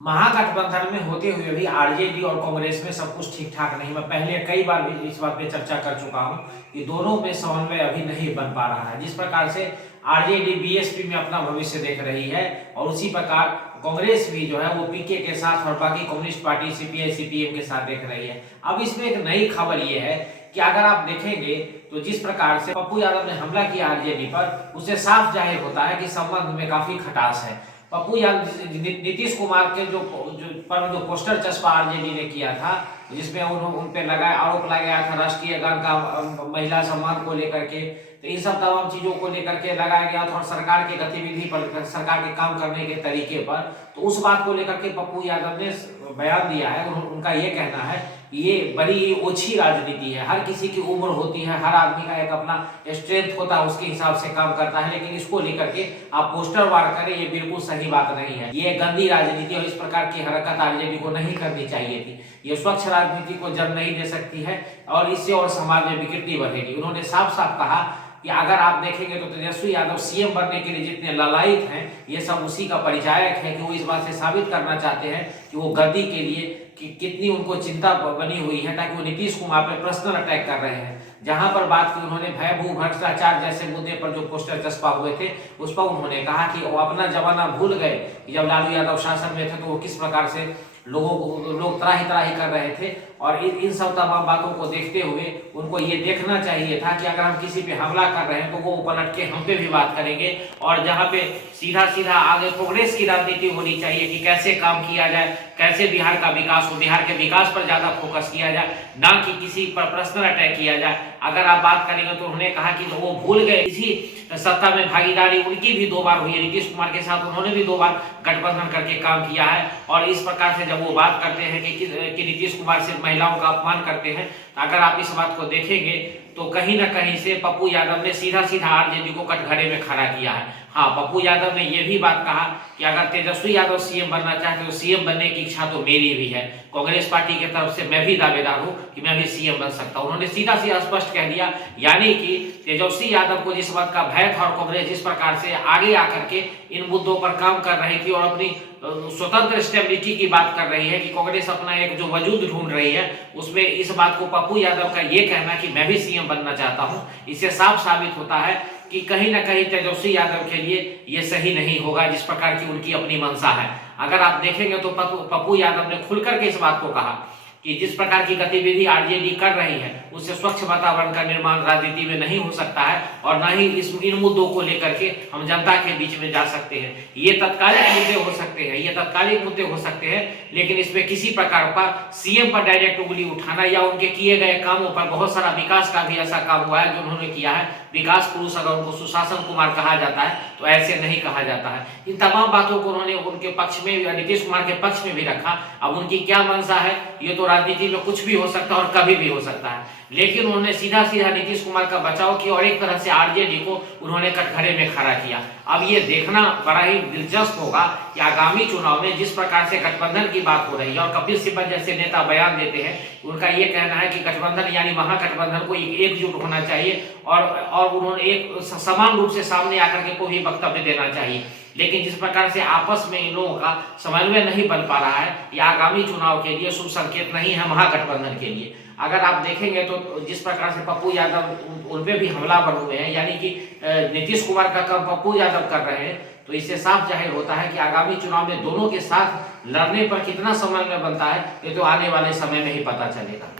महागठबंधन में होते हुए भी आरजेडी और कांग्रेस में सब कुछ ठीक ठाक नहीं। मैं पहले कई बार भी इस बात पे चर्चा कर चुका हूं कि दोनों में समन्वय अभी नहीं बन पा रहा है। जिस प्रकार से आरजेडी बीएसपी में अपना भविष्य देख रही है और उसी प्रकार कांग्रेस भी जो है वो पीके के साथ और बाकी कम्युनिस्ट पार्टी सीपीआई सीपीएम के साथ देख रही है। अब इसमें एक नई खबर ये है कि अगर आप देखेंगे तो जिस प्रकार से पप्पू यादव ने हमला किया आरजेडी पर, उससे साफ जाहिर होता है कि संबंध में काफी खटास है। पप्पू यादव नीतीश कुमार के जो पोस्टर चस्पा आरजेडी ने किया था, जिसमें उन पे आरोप लगाया था राष्ट्रीय गान का महिला सम्मान को लेकर के, तो इन सब तमाम चीजों को लेकर के लगाया गया था और सरकार की गतिविधि पर, सरकार के काम करने के तरीके पर, तो उस बात को लेकर के पप्पू यादव ने बयान दिया है। उनका ये कहना है ये बड़ी ओछी राजनीति है। हर किसी की उम्र होती है, हर आदमी का एक अपना स्ट्रेंथ होता है, उसके हिसाब से काम करता है, लेकिन इसको लेकर के आप पोस्टर वार करें, ये बिल्कुल सही बात नहीं है। ये गंदी राजनीति और इस प्रकार की हरकत आरजेडी को नहीं करनी चाहिए थी। ये स्वच्छ राजनीति को जन्म नहीं दे सकती है और इससे और समाज में विकृति बढ़ेगी। उन्होंने साफ साफ कहा कि अगर आप देखेंगे तो तेजस्वी यादव सीएम बनने के लिए जितने ललायित हैं, ये सब उसी का परिचायक है कि वो इस बात से साबित करना चाहते हैं कि वो गद्दी के लिए कितनी उनको चिंता बनी हुई है, ताकि वो नीतीश कुमार पर पर्सनल अटैक कर रहे हैं। जहां पर बात की उन्होंने भय भू भ्रष्टाचार जैसे मुद्दे पर जो पोस्टर चस्पा हुए थे, उस पर उन्होंने कहा कि वो अपना जमाना भूल गए कि जब लालू यादव शासन में थे तो वो किस प्रकार से लोग त्राही त्राही कर रहे थे। और इन सब तमाम बातों को देखते हुए उनको ये देखना चाहिए था कि अगर हम किसी पे हमला कर रहे हैं तो वो पलट के हम पे भी बात करेंगे, और जहाँ पे सीधा सीधा आगे प्रोग्रेस की राजनीति होनी चाहिए कि कैसे काम किया जाए, कैसे बिहार का विकास हो, बिहार के विकास पर ज्यादा फोकस किया जाए, ना कि किसी पर पर्सनल अटैक किया जाए। अगर आप बात करेंगे तो उन्होंने कहा कि वो भूल गए इसी सत्ता में भागीदारी उनकी भी 2 बार हुई है, नीतीश कुमार के साथ उन्होंने भी 2 बार गठबंधन करके काम किया है। और इस प्रकार से जब वो बात करते हैं कि नीतीश कुमार सिर्फ महिलाओं का अपमान करते हैं, तो अगर आप इस बात को देखेंगे तो कहीं ना कहीं से पप्पू यादव ने सीधा सीधा आरजेडी को कटघरे में खड़ा किया है। हाँ, पप्पू यादव ने यह भी बात कहा कि अगर तेजस्वी यादव सीएम बनना चाहते तो सीएम बनने की इच्छा तो मेरी भी है, कांग्रेस पार्टी की तरफ से मैं भी दावेदार हूं कि मैं भी सीएम बन सकता हूं। उन्होंने सीधा सीधा स्पष्ट कह दिया, यानी कि तेजस्वी यादव को जिस बात का भय था और कांग्रेस जिस प्रकार से आगे आकर के इन मुद्दों पर काम कर रही थी और अपनी स्वतंत्र स्टेबिलिटी की बात कर रही है कि कांग्रेस अपना एक जो वजूद ढूंढ रही है, उसमें इस बात को पप्पू यादव का ये कहना कि मैं भी सीएम बनना चाहता हूं, इससे साफ साबित होता है कि कहीं ना कहीं तेजस्वी यादव के लिए ये सही नहीं होगा जिस प्रकार की उनकी अपनी मंशा है। अगर आप देखेंगे तो पप्पू यादव ने खुलकर के इस बात को कहा कि जिस प्रकार की गतिविधि आरजेडी कर रही है उससे स्वच्छ वातावरण का निर्माण राजनीति में नहीं हो सकता है, और न ही इन मुद्दों को लेकर के हम जनता के बीच में जा सकते हैं। ये तत्कालिक मुद्दे हो सकते हैं, ये तत्कालिक मुद्दे हो सकते हैं, लेकिन इसमें किसी प्रकार का सीएम पर डायरेक्ट उंगली उठाना या उनके किए गए कामों पर, बहुत सारा विकास का भी ऐसा काम हुआ है जो उन्होंने किया है, विकास पुरुष अगर उनको सुशासन कुमार कहा जाता है तो ऐसे नहीं कहा जाता है। इन तमाम बातों को उन्होंने उनके पक्ष में, नीतीश कुमार के पक्ष में भी रखा। अब उनकी क्या मंशा है ये तो राजनीति में कुछ भी हो सकता है और कभी भी हो सकता है, लेकिन उन्होंने सीधा सीधा नीतीश कुमार का बचाव किया और एक तरह से आरजेडी को उन्होंने कटघरे में खड़ा किया। अब ये देखना बड़ा ही दिलचस्प होगा कि आगामी चुनाव में जिस प्रकार से गठबंधन की बात हो रही है और कपिल सिब्बल जैसे नेता बयान देते हैं, उनका ये कहना है कि गठबंधन यानी महागठबंधन को एकजुट होना चाहिए और उन्होंने एक समान रूप से सामने आकर के कोई वक्तव्य देना चाहिए। लेकिन जिस प्रकार से आपस में इन लोगों का समन्वय नहीं बन पा रहा है, यह आगामी चुनाव के लिए शुभ संकेत नहीं है महागठबंधन के लिए। अगर आप देखेंगे तो जिस प्रकार से पप्पू यादव उन पे भी हमलावर हुए हैं, यानी कि नीतीश कुमार का काम पप्पू यादव कर रहे हैं, तो इससे साफ जाहिर होता है कि आगामी चुनाव में दोनों के साथ लड़ने पर कितना समन्वय बनता है ये तो आने वाले समय में ही पता चलेगा।